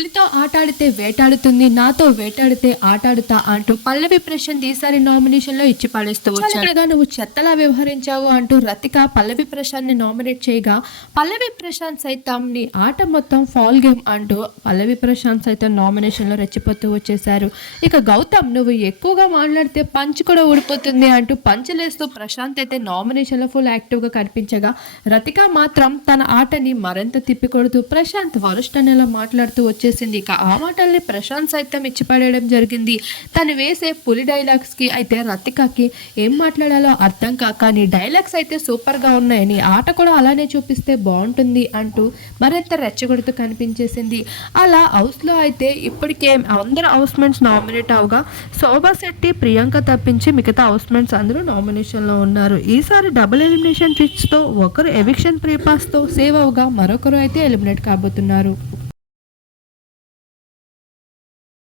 పులితో ఆటాడితే వేటాడుతుంది, నాతో వేటాడితే ఆటాడుతా అంటూ పల్లవి ప్రశాంత్ ఈసారి నామినేషన్ లో ఇచ్చి పడేస్తూ వచ్చాడుగా. నువ్వు చెత్తలా వ్యవహరించావు అంటూ రతిక పల్లవి ప్రశాంత్ ని నామినేట్ చేయగా పల్లవి ప్రశాంత్ సైతం నీ ఆట మొత్తం ఫాల్ గేమ్ అంటూ పల్లవి ప్రశాంత్ సైతం నామినేషన్ లో రెచ్చిపోతూ వచ్చేసారు. ఇక గౌతమ్ నువ్వు ఎక్కువగా మాట్లాడితే పంచ్ కూడా ఊడిపోతుంది అంటూ పంచలేస్తూ ప్రశాంత్ అయితే నామినేషన్ లో ఫుల్ యాక్టివ్ గా కనిపించగా రతిక మాత్రం తన ఆటని మరింత తిప్పికొడుతూ ప్రశాంత్ వరుష్ఠ అనేలా మాట్లాడుతూ వచ్చేసింది. ఇక ఆ మాటల్ని ప్రశాంత్ సైతం ఇచ్చిపడేయడం జరిగింది. తను వేసే పులి డైలాగ్స్ కి అయితే రతికకి ఏం మాట్లాడాలో అర్థం కాక నీ డైలాగ్స్ అయితే సూపర్ గా ఉన్నాయి, నీ ఆట కూడా అలానే చూపిస్తే బాగుంటుంది అంటూ మరింత రెచ్చగొడుతూ కనిపించేసింది. అలా హౌస్ లో అయితే ఇప్పటికే అందరు హౌస్ మెంట్స్ నామినేట్ అవగా శోభా శెట్టి, ప్రియాంక తప్పించి మిగతా హౌస్ మెంట్స్ అందరూ నామినేషన్ లో ఉన్నారు. ఈసారి డబుల్ ఎలిమినేషన్ ట్రిక్స్ తో ఒకరు ఎవిక్షన్ ప్రీపాస్ తో సేవ్ అవగా మరొకరు అయితే ఎలిమినేట్ కాబోతున్నారు.